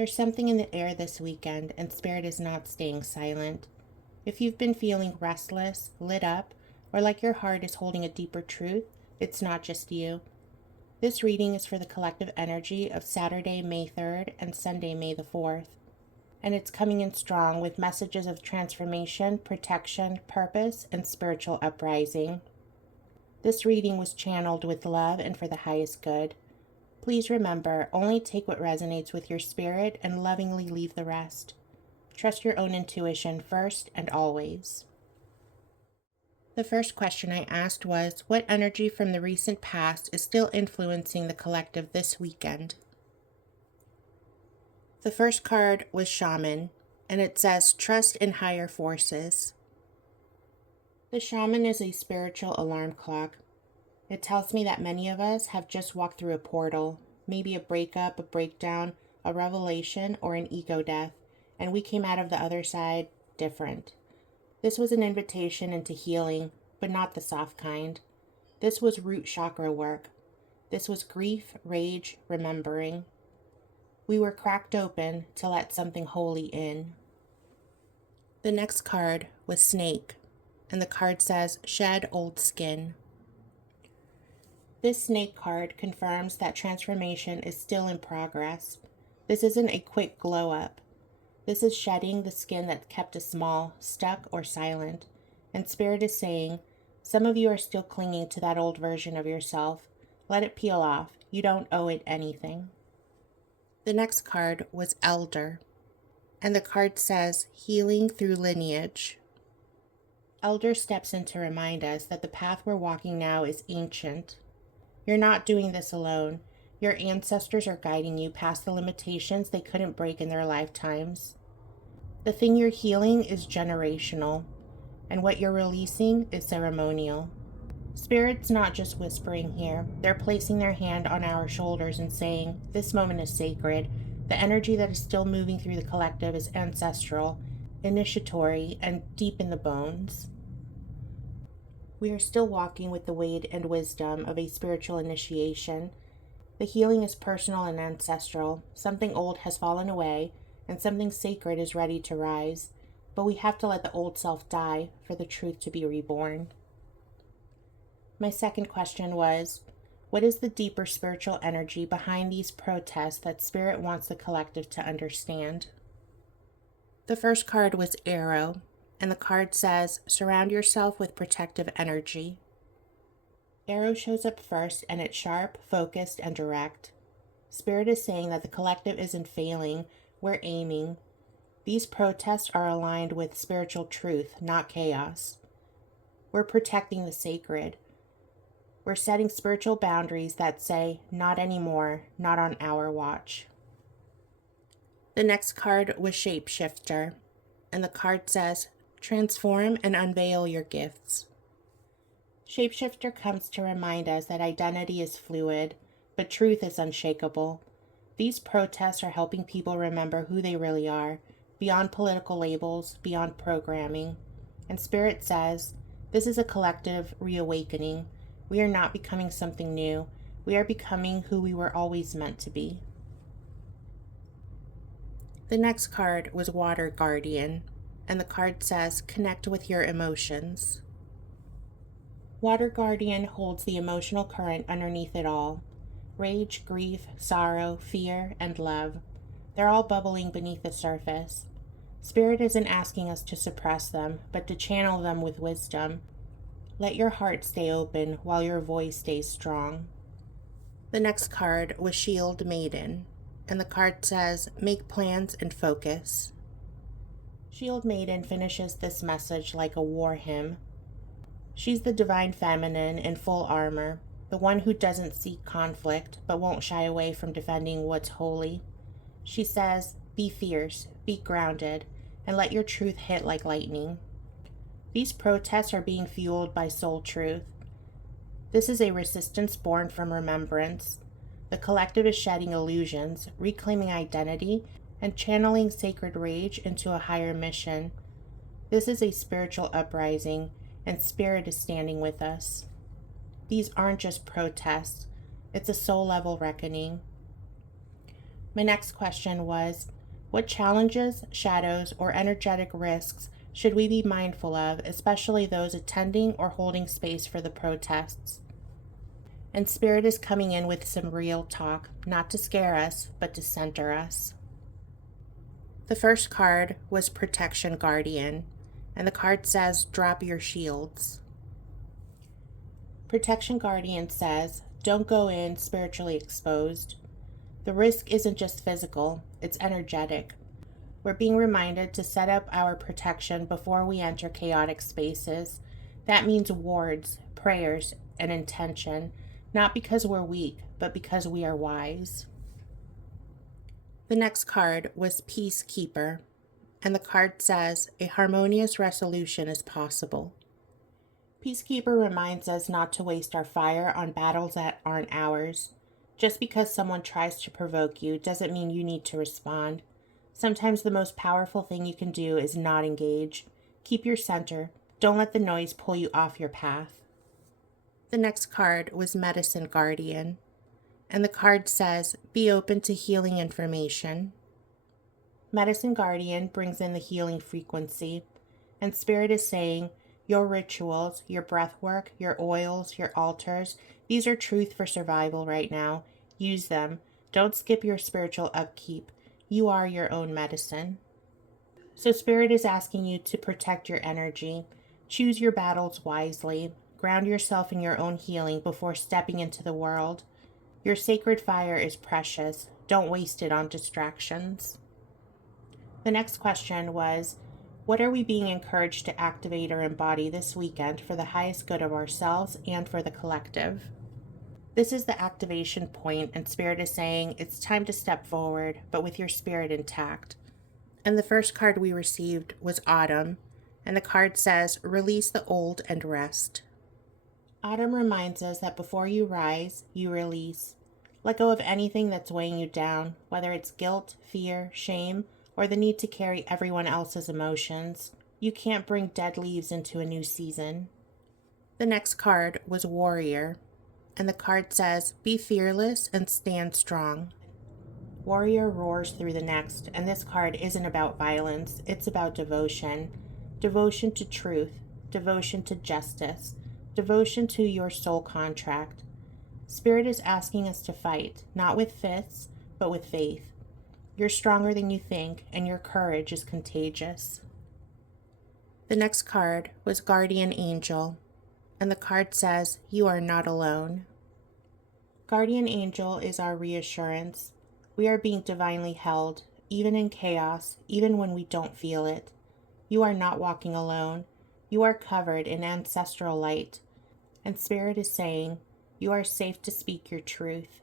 There's something in the air this weekend, and Spirit is not staying silent. If you've been feeling restless, lit up, or like your heart is holding a deeper truth, it's not just you. This reading is for the collective energy of Saturday, May 3rd and Sunday, May the 4th. And it's coming in strong with messages of transformation, protection, purpose, and spiritual uprising. This reading was channeled with love and for the highest good. Please remember, only take what resonates with your spirit and lovingly leave the rest. Trust your own intuition first and always. The first question I asked was, what energy from the recent past is still influencing the collective this weekend? The first card was Shaman, and it says, trust in higher forces. The Shaman is a spiritual alarm clock. It tells me that many of us have just walked through a portal, maybe a breakup, a breakdown, a revelation, or an ego death, and we came out of the other side different. This was an invitation into healing, but not the soft kind. This was root chakra work. This was grief, rage, remembering. We were cracked open to let something holy in. The next card was Snake, and the card says, shed old skin. This snake card confirms that transformation is still in progress. This isn't a quick glow up. This is shedding the skin that kept us small, stuck, or silent. And Spirit is saying, some of you are still clinging to that old version of yourself. Let it peel off. You don't owe it anything. The next card was Elder, and the card says, healing through lineage. Elder steps in to remind us that the path we're walking now is ancient. You're not doing this alone. Your ancestors are guiding you past the limitations they couldn't break in their lifetimes. The thing you're healing is generational, and what you're releasing is ceremonial. Spirit's not just whispering here. They're placing their hand on our shoulders and saying, this moment is sacred. The energy that is still moving through the collective is ancestral, initiatory, and deep in the bones. We are still walking with the weight and wisdom of a spiritual initiation. The healing is personal and ancestral. Something old has fallen away, and something sacred is ready to rise. But we have to let the old self die for the truth to be reborn. My second question was, what is the deeper spiritual energy behind these protests that Spirit wants the collective to understand? The first card was Arrow, and the card says, surround yourself with protective energy. Arrow shows up first, and it's sharp, focused, and direct. Spirit is saying that the collective isn't failing, we're aiming. These protests are aligned with spiritual truth, not chaos. We're protecting the sacred. We're setting spiritual boundaries that say, not anymore, not on our watch. The next card was Shapeshifter, and the card says, transform and unveil your gifts. Shapeshifter comes to remind us that identity is fluid, but truth is unshakable. These protests are helping people remember who they really are, beyond political labels, beyond programming. And Spirit says, this is a collective reawakening. We are not becoming something new. We are becoming who we were always meant to be. The next card was Water Guardian, and the card says, connect with your emotions. Water Guardian holds the emotional current underneath it all. Rage, grief, sorrow, fear, and love. They're all bubbling beneath the surface. Spirit isn't asking us to suppress them, but to channel them with wisdom. Let your heart stay open while your voice stays strong. The next card was Shield Maiden, and the card says, make plans and focus. Shield Maiden finishes this message like a war hymn. She's the divine feminine in full armor, the one who doesn't seek conflict but won't shy away from defending what's holy. She says, be fierce, be grounded, and let your truth hit like lightning. These protests are being fueled by soul truth. This is a resistance born from remembrance. The collective is shedding illusions, reclaiming identity, and channeling sacred rage into a higher mission. This is a spiritual uprising, and Spirit is standing with us. These aren't just protests. It's a soul-level reckoning. My next question was, what challenges, shadows, or energetic risks should we be mindful of, especially those attending or holding space for the protests? And Spirit is coming in with some real talk, not to scare us, but to center us. The first card was Protection Guardian, and the card says, drop your shields. Protection Guardian says, don't go in spiritually exposed. The risk isn't just physical, it's energetic. We're being reminded to set up our protection before we enter chaotic spaces. That means wards, prayers, and intention, not because we're weak, but because we are wise. The next card was Peacekeeper, and the card says, a harmonious resolution is possible. Peacekeeper reminds us not to waste our fire on battles that aren't ours. Just because someone tries to provoke you doesn't mean you need to respond. Sometimes the most powerful thing you can do is not engage. Keep your center. Don't let the noise pull you off your path. The next card was Medicine Guardian, and the card says, be open to healing information. Medicine Guardian brings in the healing frequency, and Spirit is saying, your rituals, your breath work, your oils, your altars, these are truth for survival right now. Use them. Don't skip your spiritual upkeep. You are your own medicine. So Spirit is asking you to protect your energy. Choose your battles wisely. Ground yourself in your own healing before stepping into the world. Your sacred fire is precious. Don't waste it on distractions. The next question was, what are we being encouraged to activate or embody this weekend for the highest good of ourselves and for the collective? This is the activation point, and Spirit is saying it's time to step forward, but with your spirit intact. And the first card we received was Autumn, and the card says, release the old and rest. Autumn reminds us that before you rise, you release. Let go of anything that's weighing you down, whether it's guilt, fear, shame, or the need to carry everyone else's emotions. You can't bring dead leaves into a new season. The next card was Warrior, and the card says, be fearless and stand strong. Warrior roars through the next, and this card isn't about violence, it's about devotion. Devotion to truth, devotion to justice, devotion to your soul contract. Spirit is asking us to fight, not with fists, but with faith. You're stronger than you think, and your courage is contagious. The next card was Guardian Angel, and the card says, you are not alone. Guardian Angel is our reassurance. We are being divinely held, even in chaos, even when we don't feel it. You are not walking alone. You are covered in ancestral light, and Spirit is saying, you are safe to speak your truth.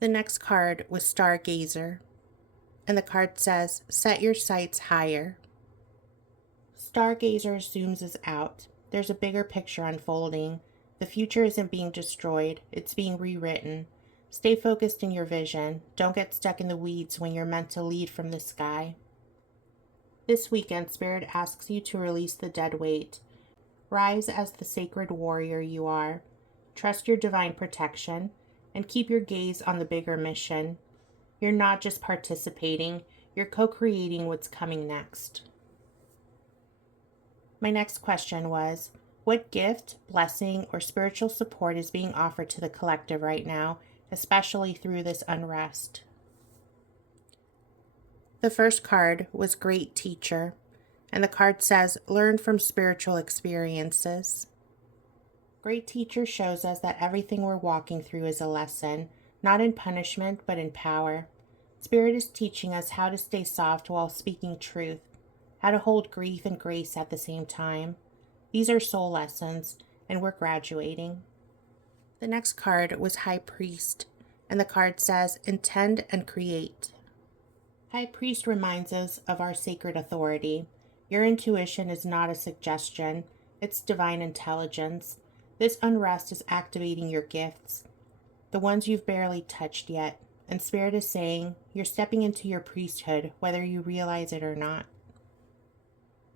The next card was Stargazer, and the card says, set your sights higher. Stargazer zooms us out. There's a bigger picture unfolding. The future isn't being destroyed, it's being rewritten. Stay focused in your vision. Don't get stuck in the weeds when you're meant to lead from the sky. This weekend, Spirit asks you to release the dead weight. Rise as the sacred warrior you are. Trust your divine protection, and keep your gaze on the bigger mission. You're not just participating, you're co-creating what's coming next. My next question was, what gift, blessing, or spiritual support is being offered to the collective right now, especially through this unrest? The first card was Great Teacher, and the card says, learn from spiritual experiences. Great Teacher shows us that everything we're walking through is a lesson, not in punishment, but in power. Spirit is teaching us how to stay soft while speaking truth, how to hold grief and grace at the same time. These are soul lessons, and we're graduating. The next card was High Priest, and the card says, intend and create. High Priest reminds us of our sacred authority. Your intuition is not a suggestion, it's divine intelligence. This unrest is activating your gifts, the ones you've barely touched yet, and Spirit is saying you're stepping into your priesthood whether you realize it or not.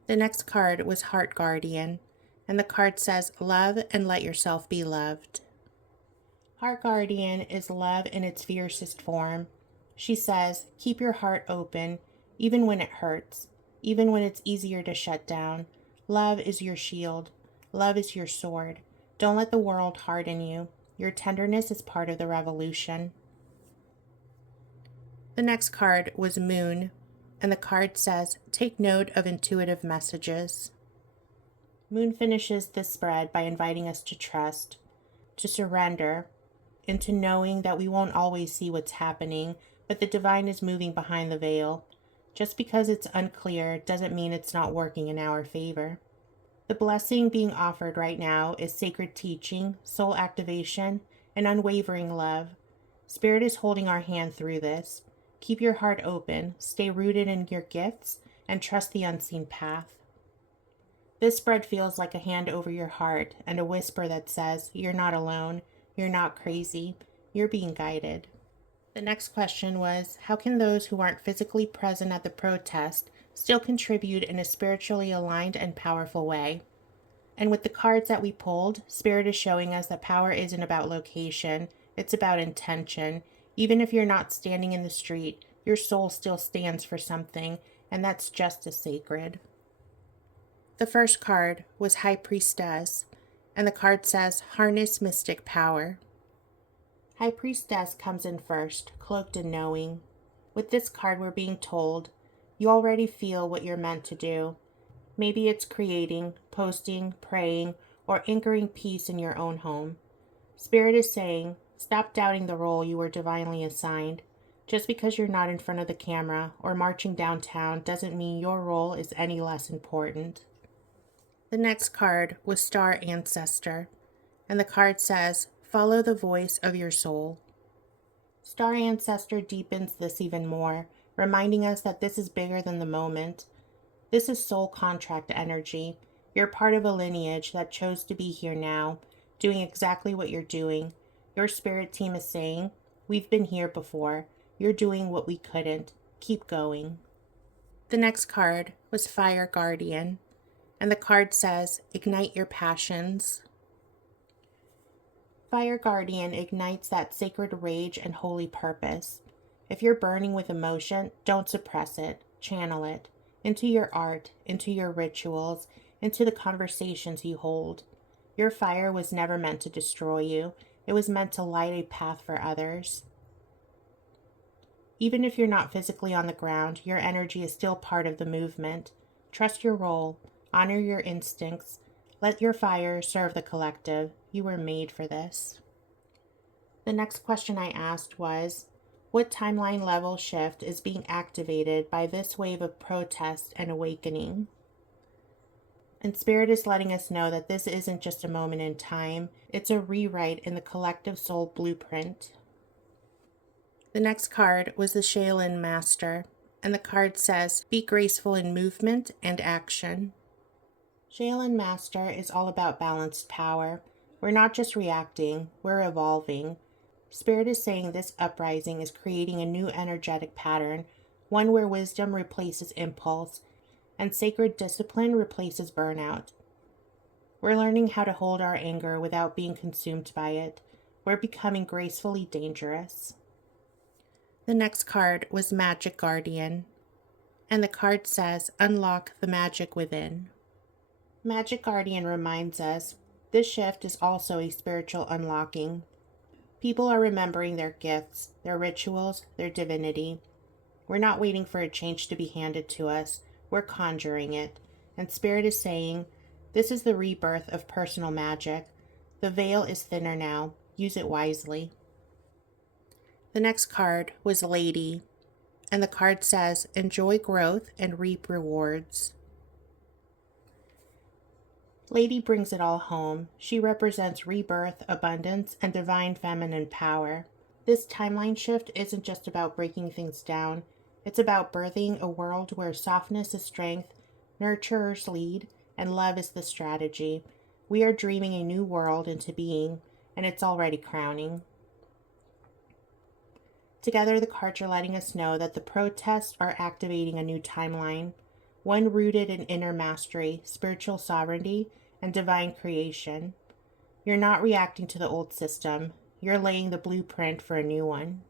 The next card was Heart Guardian, and the card says, love and let yourself be loved. Heart Guardian is love in its fiercest form. She says, keep your heart open, even when it hurts, even when it's easier to shut down. Love is your shield. Love is your sword. Don't let the world harden you. Your tenderness is part of the revolution. The next card was Moon, and the card says, take note of intuitive messages. Moon finishes this spread by inviting us to trust, to surrender, into knowing that we won't always see what's happening, but the divine is moving behind the veil. Just because it's unclear doesn't mean it's not working in our favor. The blessing being offered right now is sacred teaching, soul activation, and unwavering love. Spirit is holding our hand through this. Keep your heart open, stay rooted in your gifts, and trust the unseen path. This spread feels like a hand over your heart and a whisper that says, you're not alone, you're not crazy, you're being guided. The next question was, how can those who aren't physically present at the protest still contribute in a spiritually aligned and powerful way? And with the cards that we pulled, Spirit is showing us that power isn't about location, it's about intention. Even if you're not standing in the street, your soul still stands for something, and that's just as sacred. The first card was High Priestess, and the card says, harness mystic power. High Priestess comes in first, cloaked in knowing. With this card, we're being told, you already feel what you're meant to do. Maybe it's creating, posting, praying, or anchoring peace in your own home. Spirit is saying, stop doubting the role you were divinely assigned. Just because you're not in front of the camera or marching downtown doesn't mean your role is any less important. The next card was Star Ancestor, and the card says, follow the voice of your soul. Star Ancestor deepens this even more, reminding us that this is bigger than the moment. This is soul contract energy. You're part of a lineage that chose to be here now, doing exactly what you're doing. Your spirit team is saying, we've been here before. You're doing what we couldn't. Keep going. The next card was Fire Guardian, and the card says, ignite your passions. Fire Guardian ignites that sacred rage and holy purpose. If you're burning with emotion, don't suppress it, channel it. Into your art, into your rituals, into the conversations you hold. Your fire was never meant to destroy you. It was meant to light a path for others. Even if you're not physically on the ground, your energy is still part of the movement. Trust your role. Honor your instincts. Let your fire serve the collective. You were made for this. The next question I asked was, what timeline level shift is being activated by this wave of protest and awakening? And Spirit is letting us know that this isn't just a moment in time, it's a rewrite in the collective soul blueprint. The next card was the Shayen Master, and the card says, be graceful in movement and action. Shayen Master is all about balanced power. We're not just reacting, we're evolving. Spirit is saying this uprising is creating a new energetic pattern, one where wisdom replaces impulse, and sacred discipline replaces burnout. We're learning how to hold our anger without being consumed by it. We're becoming gracefully dangerous. The next card was Magic Guardian, and the card says, unlock the magic within. Magic Guardian reminds us, this shift is also a spiritual unlocking. People are remembering their gifts, their rituals, their divinity. We're not waiting for a change to be handed to us. We're conjuring it. And Spirit is saying, this is the rebirth of personal magic. The veil is thinner now. Use it wisely. The next card was Lady, and the card says, enjoy growth and reap rewards. Lady brings it all home. She represents rebirth, abundance, and divine feminine power. This timeline shift isn't just about breaking things down. It's about birthing a world where softness is strength, nurturers lead, and love is the strategy. We are dreaming a new world into being, and it's already crowning. Together, the cards are letting us know that the protests are activating a new timeline, one rooted in inner mastery, spiritual sovereignty, and divine creation. You're not reacting to the old system. You're laying the blueprint for a new one.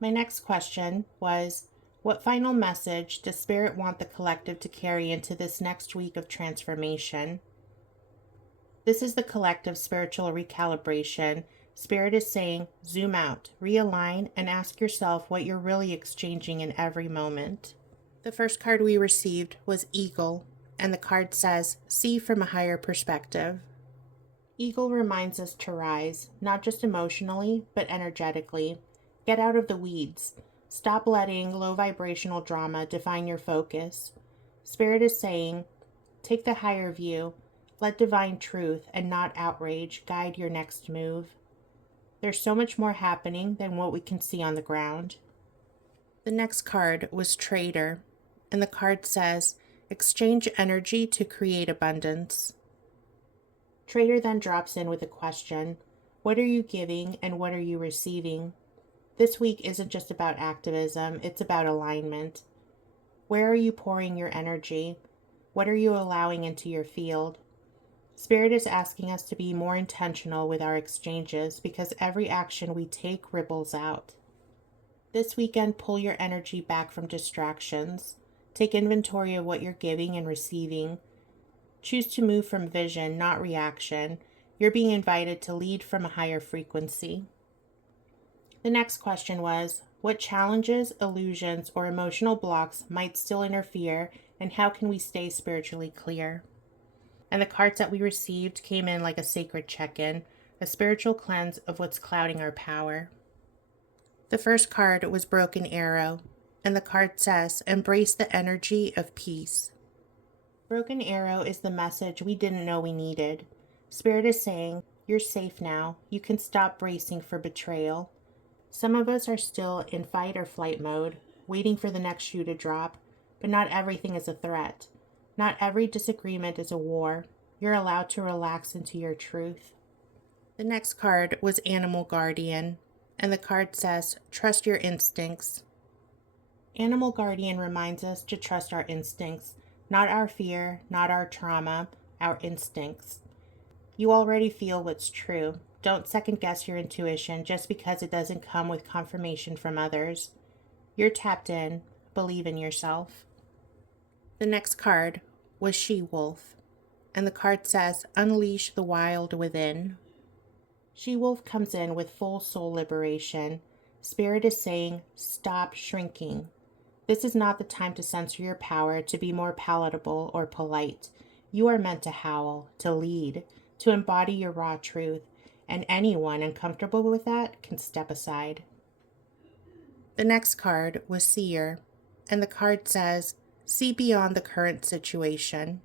My next question was, what final message does Spirit want the collective to carry into this next week of transformation? This is the collective spiritual recalibration. Spirit is saying, zoom out, realign, and ask yourself what you're really exchanging in every moment. The first card we received was Eagle, and the card says, see from a higher perspective. Eagle reminds us to rise, not just emotionally, but energetically. Get out of the weeds. Stop letting low vibrational drama define your focus. Spirit is saying, take the higher view. Let divine truth and not outrage guide your next move. There's so much more happening than what we can see on the ground. The next card was Trader, and the card says, exchange energy to create abundance. Trader then drops in with a question. What are you giving and what are you receiving? This week isn't just about activism, it's about alignment. Where are you pouring your energy? What are you allowing into your field? Spirit is asking us to be more intentional with our exchanges because every action we take ripples out. This weekend, pull your energy back from distractions. Take inventory of what you're giving and receiving. Choose to move from vision, not reaction. You're being invited to lead from a higher frequency. The next question was, what challenges, illusions, or emotional blocks might still interfere, and how can we stay spiritually clear? And the cards that we received came in like a sacred check-in, a spiritual cleanse of what's clouding our power. The first card was Broken Arrow, and the card says, embrace the energy of peace. Broken Arrow is the message we didn't know we needed. Spirit is saying, you're safe now. You can stop bracing for betrayal. Some of us are still in fight or flight mode, waiting for the next shoe to drop, but not everything is a threat. Not every disagreement is a war. You're allowed to relax into your truth. The next card was Animal Guardian, and the card says, trust your instincts. Animal Guardian reminds us to trust our instincts, not our fear, not our trauma, our instincts. You already feel what's true. Don't second guess your intuition just because it doesn't come with confirmation from others. You're tapped in. Believe in yourself. The next card was SheWolf, and the card says, unleash the wild within. SheWolf comes in with full soul liberation. Spirit is saying, stop shrinking. This is not the time to censor your power to be more palatable or polite. You are meant to howl, to lead, to embody your raw truth, and anyone uncomfortable with that can step aside. The next card was Seer, and the card says, see beyond the current situation.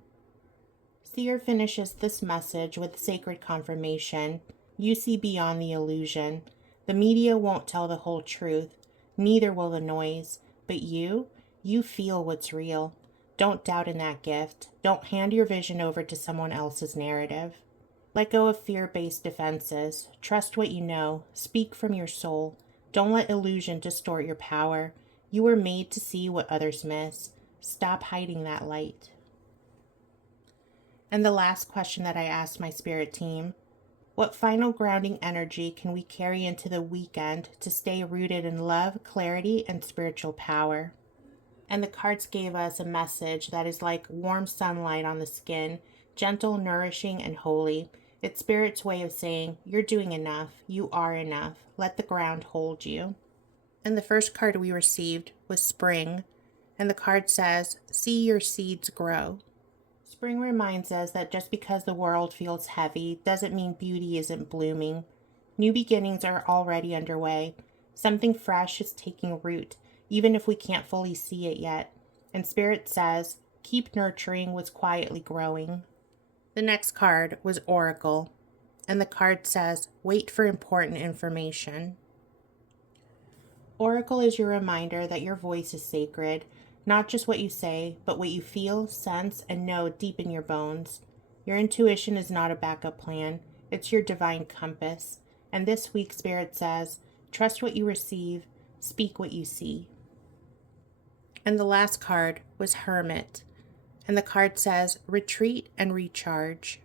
Seer finishes this message with sacred confirmation. You see beyond the illusion. The media won't tell the whole truth, neither will the noise, but you feel what's real. Don't doubt in that gift. Don't hand your vision over to someone else's narrative. Let go of fear-based defenses. Trust what you know. Speak from your soul. Don't let illusion distort your power. You were made to see what others miss. Stop hiding that light. And the last question that I asked my spirit team, what final grounding energy can we carry into the weekend to stay rooted in love, clarity, and spiritual power? And the cards gave us a message that is like warm sunlight on the skin, gentle, nourishing, and holy. It's Spirit's way of saying, you're doing enough. You are enough. Let the ground hold you. And the first card we received was Spring, and the card says, see your seeds grow. Spring reminds us that just because the world feels heavy doesn't mean beauty isn't blooming. New beginnings are already underway. Something fresh is taking root, even if we can't fully see it yet. And Spirit says, keep nurturing what's quietly growing. The next card was Oracle, and the card says, wait for important information. Oracle is your reminder that your voice is sacred, not just what you say, but what you feel, sense, and know deep in your bones. Your intuition is not a backup plan, it's your divine compass. And this week, Spirit says, trust what you receive, speak what you see. And the last card was Hermit, and the card says, retreat and recharge.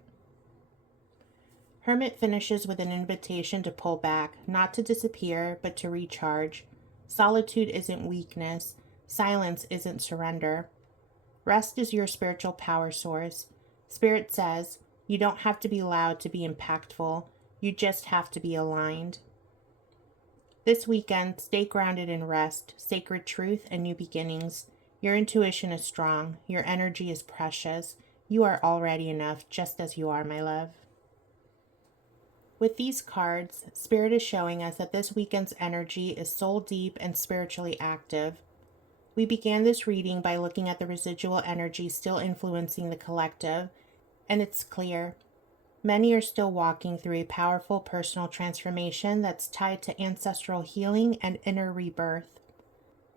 Hermit finishes with an invitation to pull back, not to disappear, but to recharge. Solitude isn't weakness. Silence isn't surrender. Rest is your spiritual power source. Spirit says, you don't have to be loud to be impactful. You just have to be aligned. This weekend, stay grounded in rest, sacred truth, and new beginnings. Your intuition is strong. Your energy is precious. You are already enough, just as you are, my love. With these cards, Spirit is showing us that this weekend's energy is soul deep and spiritually active. We began this reading by looking at the residual energy still influencing the collective, and it's clear. Many are still walking through a powerful personal transformation that's tied to ancestral healing and inner rebirth.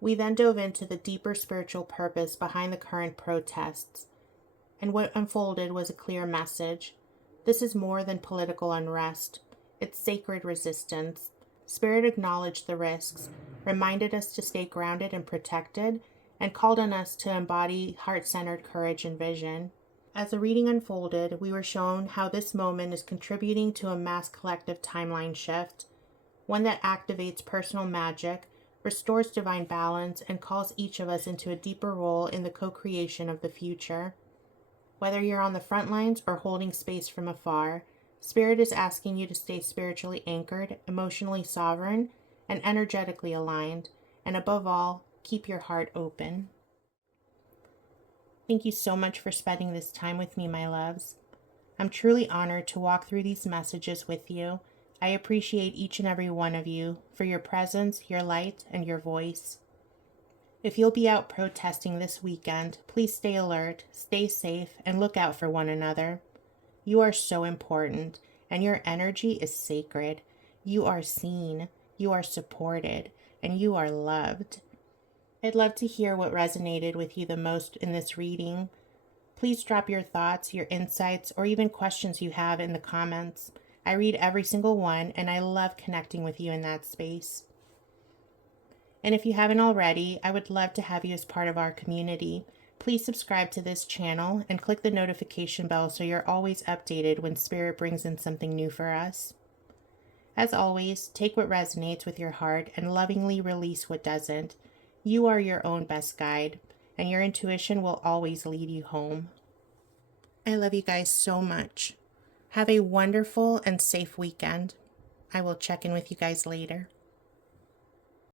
We then dove into the deeper spiritual purpose behind the current protests, and what unfolded was a clear message. This is more than political unrest. It's sacred resistance. Spirit acknowledged the risks, reminded us to stay grounded and protected, and called on us to embody heart-centered courage and vision. As the reading unfolded, we were shown how this moment is contributing to a mass collective timeline shift, one that activates personal magic, restores divine balance, and calls each of us into a deeper role in the co-creation of the future. Whether you're on the front lines or holding space from afar, Spirit is asking you to stay spiritually anchored, emotionally sovereign, and energetically aligned, and above all, keep your heart open. Thank you so much for spending this time with me, my loves. I'm truly honored to walk through these messages with you. I appreciate each and every one of you for your presence, your light, and your voice. If you'll be out protesting this weekend, please stay alert, stay safe, and look out for one another. You are so important, and your energy is sacred. You are seen, you are supported, and you are loved. I'd love to hear what resonated with you the most in this reading. Please drop your thoughts, your insights, or even questions you have in the comments. I read every single one, and I love connecting with you in that space. And if you haven't already, I would love to have you as part of our community. Please subscribe to this channel and click the notification bell so you're always updated when Spirit brings in something new for us. As always, take what resonates with your heart and lovingly release what doesn't. You are your own best guide, and your intuition will always lead you home. I love you guys so much. Have a wonderful and safe weekend. I will check in with you guys later.